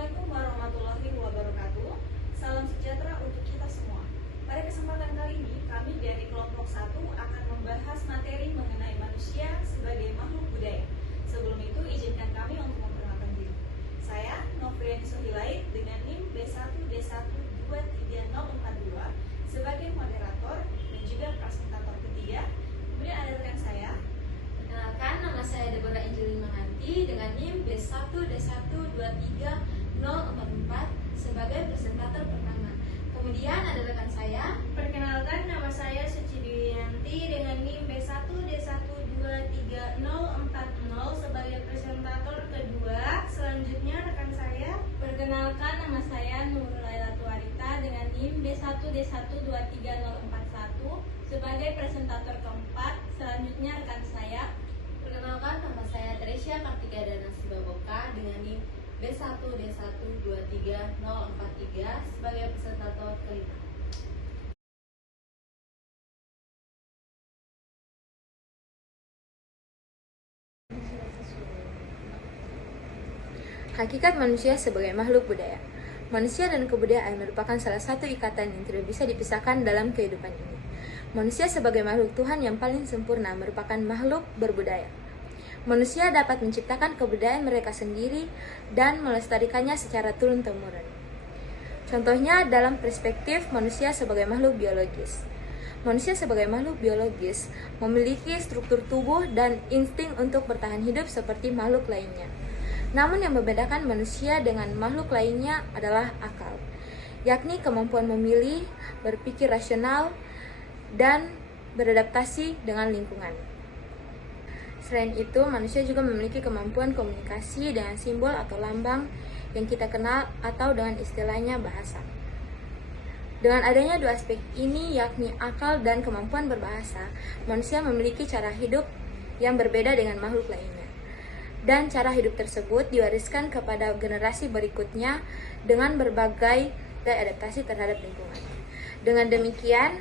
Assalamualaikum warahmatullahi wabarakatuh. Salam sejahtera untuk kita semua. Pada kesempatan kali ini, kami dari kelompok 1 akan membahas materi mengenai manusia sebagai makhluk budaya. Sebelum itu, izinkan kami untuk memperkenalkan diri. Saya, Novriani Sohilait, dengan NIM B1D1230042 sebagai moderator dan juga presentator ketiga. Kemudian ada rekan saya. Perkenalkan, nama saya Deborah Injili Manganti dengan NIM B1D1230044 sebagai presentator pertama. Kemudian ada rekan saya. Perkenalkan, nama saya Suci Dwiyanti dengan NIM B1D1230040 sebagai presentator kedua. Selanjutnya rekan saya. Perkenalkan, nama saya Nurul Lailatu Arita dengan NIM B1D1230041 sebagai presentator keempat. Selanjutnya rekan saya. Perkenalkan, nama saya Tresya Kartika Dana Sibaboka dengan NIM B1D1230043 sebagai presentator kelima. Hakikat manusia sebagai makhluk budaya. Manusia dan kebudayaan merupakan salah satu ikatan yang tidak bisa dipisahkan dalam kehidupan ini. Manusia sebagai makhluk Tuhan yang paling sempurna merupakan makhluk berbudaya. Manusia dapat menciptakan kebudayaan mereka sendiri dan melestarikannya secara turun-temurun. Contohnya dalam perspektif manusia sebagai makhluk biologis. Manusia sebagai makhluk biologis memiliki struktur tubuh dan insting untuk bertahan hidup seperti makhluk lainnya. Namun yang membedakan manusia dengan makhluk lainnya adalah akal, yakni kemampuan memilih, berpikir rasional, dan beradaptasi dengan lingkungan. Selain itu, manusia juga memiliki kemampuan komunikasi dengan simbol atau lambang yang kita kenal atau dengan istilahnya bahasa. Dengan adanya dua aspek ini, yakni akal dan kemampuan berbahasa, manusia memiliki cara hidup yang berbeda dengan makhluk lainnya. Dan cara hidup tersebut diwariskan kepada generasi berikutnya dengan berbagai adaptasi terhadap lingkungan. Dengan demikian,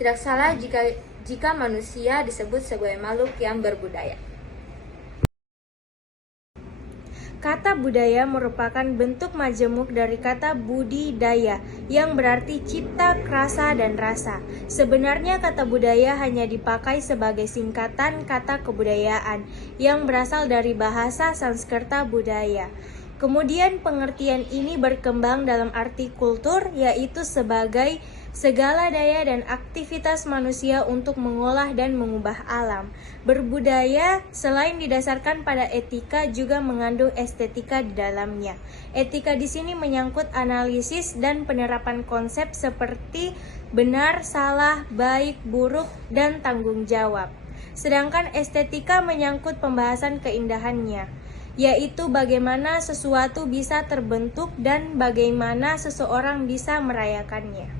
tidak salah jika manusia disebut sebagai makhluk yang berbudaya. Kata budaya merupakan bentuk majemuk dari kata budidaya yang berarti cipta, krasa, dan rasa. Sebenarnya kata budaya hanya dipakai sebagai singkatan kata kebudayaan yang berasal dari bahasa Sanskerta budaya. Kemudian pengertian ini berkembang dalam arti kultur, yaitu sebagai segala daya dan aktivitas manusia untuk mengolah dan mengubah alam. Berbudaya selain didasarkan pada etika juga mengandung estetika di dalamnya. Etika di sini menyangkut analisis dan penerapan konsep seperti benar, salah, baik, buruk, dan tanggung jawab. Sedangkan estetika menyangkut pembahasan keindahannya, yaitu bagaimana sesuatu bisa terbentuk dan bagaimana seseorang bisa merayakannya.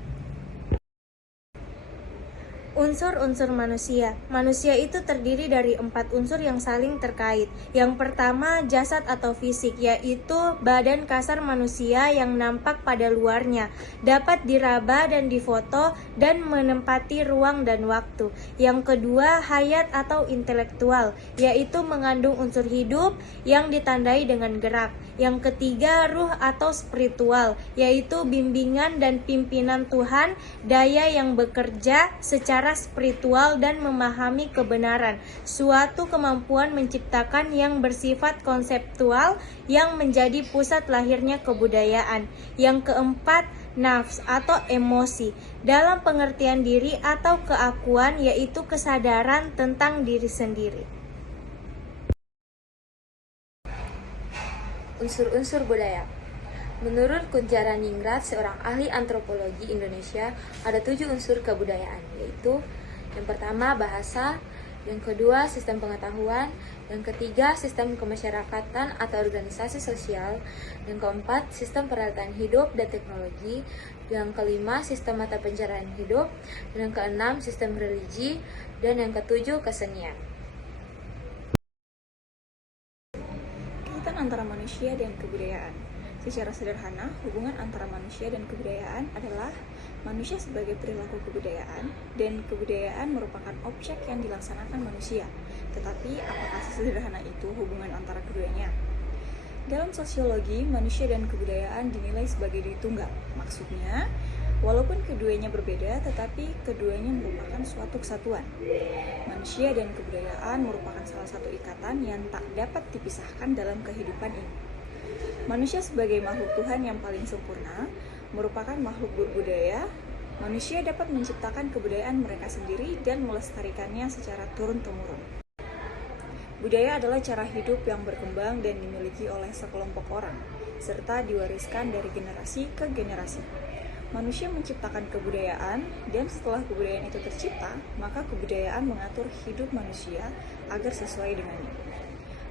Unsur-unsur manusia. Manusia itu terdiri dari 4 unsur yang saling terkait. Yang pertama, jasad atau fisik, yaitu badan kasar manusia yang nampak pada luarnya, dapat diraba dan difoto dan menempati ruang dan waktu. Yang kedua, hayat atau intelektual, yaitu mengandung unsur hidup yang ditandai dengan gerak. Yang ketiga, ruh atau spiritual, yaitu bimbingan dan pimpinan Tuhan, daya yang bekerja secara spiritual dan memahami kebenaran, suatu kemampuan menciptakan yang bersifat konseptual yang menjadi pusat lahirnya kebudayaan. Yang keempat, nafs atau emosi, dalam pengertian diri atau keakuan, yaitu kesadaran tentang diri sendiri. Unsur-unsur budaya. Menurut Kuncharaningrat, seorang ahli antropologi Indonesia, ada 7 unsur kebudayaan, yaitu yang pertama bahasa, yang kedua sistem pengetahuan, yang ketiga sistem kemasyarakatan atau organisasi sosial, yang keempat sistem peralatan hidup dan teknologi, yang kelima sistem mata pencaharian hidup, dan yang keenam sistem religi, dan yang ketujuh kesenian. Antara manusia dan kebudayaan. Secara sederhana, hubungan antara manusia dan kebudayaan adalah manusia sebagai perilaku kebudayaan dan kebudayaan merupakan objek yang dilaksanakan manusia. Tetapi apakah sesederhana itu hubungan antara keduanya? Dalam sosiologi, manusia dan kebudayaan dinilai sebagai diri tunggal. Maksudnya, walaupun keduanya berbeda, tetapi keduanya merupakan suatu kesatuan. Manusia dan kebudayaan merupakan salah satu ikatan yang tak dapat dipisahkan dalam kehidupan ini. Manusia sebagai makhluk Tuhan yang paling sempurna, merupakan makhluk berbudaya. Manusia dapat menciptakan kebudayaan mereka sendiri dan melestarikannya secara turun-temurun. Budaya adalah cara hidup yang berkembang dan dimiliki oleh sekelompok orang, serta diwariskan dari generasi ke generasi. Manusia menciptakan kebudayaan, dan setelah kebudayaan itu tercipta, maka kebudayaan mengatur hidup manusia agar sesuai dengannya.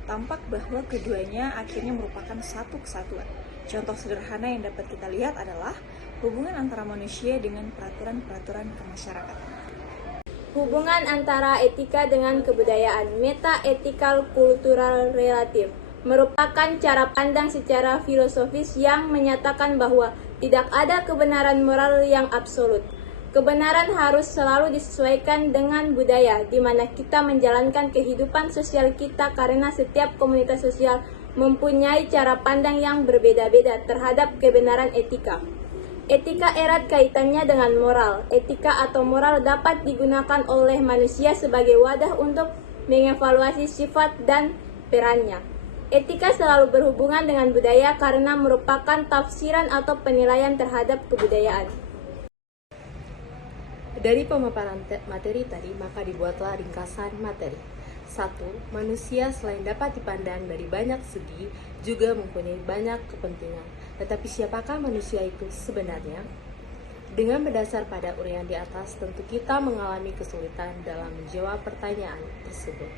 Tampak bahwa keduanya akhirnya merupakan satu kesatuan. Contoh sederhana yang dapat kita lihat adalah hubungan antara manusia dengan peraturan-peraturan kemasyarakatan. Hubungan antara etika dengan kebudayaan, meta-ethical cultural relative, merupakan cara pandang secara filosofis yang menyatakan bahwa tidak ada kebenaran moral yang absolut. Kebenaran harus selalu disesuaikan dengan budaya, di mana kita menjalankan kehidupan sosial kita karena setiap komunitas sosial mempunyai cara pandang yang berbeda-beda terhadap kebenaran etika. Etika erat kaitannya dengan moral. Etika atau moral dapat digunakan oleh manusia sebagai wadah untuk mengevaluasi sifat dan perannya. Etika selalu berhubungan dengan budaya karena merupakan tafsiran atau penilaian terhadap kebudayaan. Dari pemaparan materi tadi, maka dibuatlah ringkasan materi. 1. Manusia selain dapat dipandang dari banyak segi, juga mempunyai banyak kepentingan. Tetapi siapakah manusia itu sebenarnya? Dengan berdasar pada uraian di atas, tentu kita mengalami kesulitan dalam menjawab pertanyaan tersebut.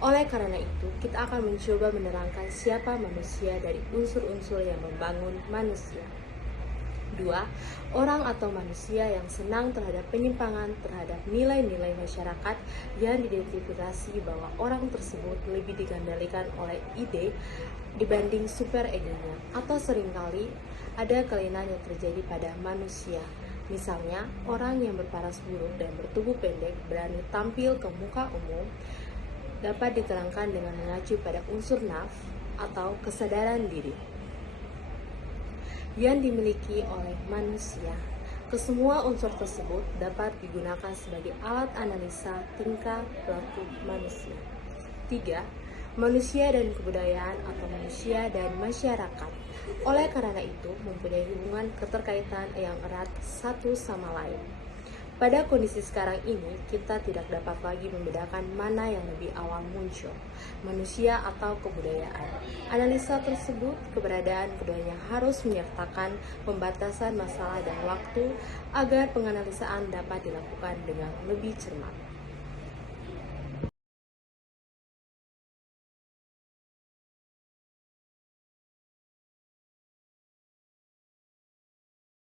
Oleh karena itu, kita akan mencoba menerangkan siapa manusia dari unsur-unsur yang membangun manusia. 2. Orang atau manusia yang senang terhadap penyimpangan terhadap nilai-nilai masyarakat yang diidentifikasi bahwa orang tersebut lebih dikendalikan oleh ide dibanding super egonya, atau seringkali ada kelainan yang terjadi pada manusia. Misalnya, orang yang berparas buruk dan bertubuh pendek berani tampil ke muka umum dapat diterangkan dengan mengacu pada unsur nafs atau kesadaran diri yang dimiliki oleh manusia. Kesemua unsur tersebut dapat digunakan sebagai alat analisa tingkah laku manusia. 3. Manusia dan kebudayaan atau manusia dan masyarakat. Oleh karena itu, mempunyai hubungan keterkaitan yang erat satu sama lain. Pada kondisi sekarang ini, kita tidak dapat lagi membedakan mana yang lebih awal muncul, manusia atau kebudayaan. Analisa tersebut, keberadaan keduanya harus menyertakan pembatasan masalah dan waktu agar penganalisaan dapat dilakukan dengan lebih cermat.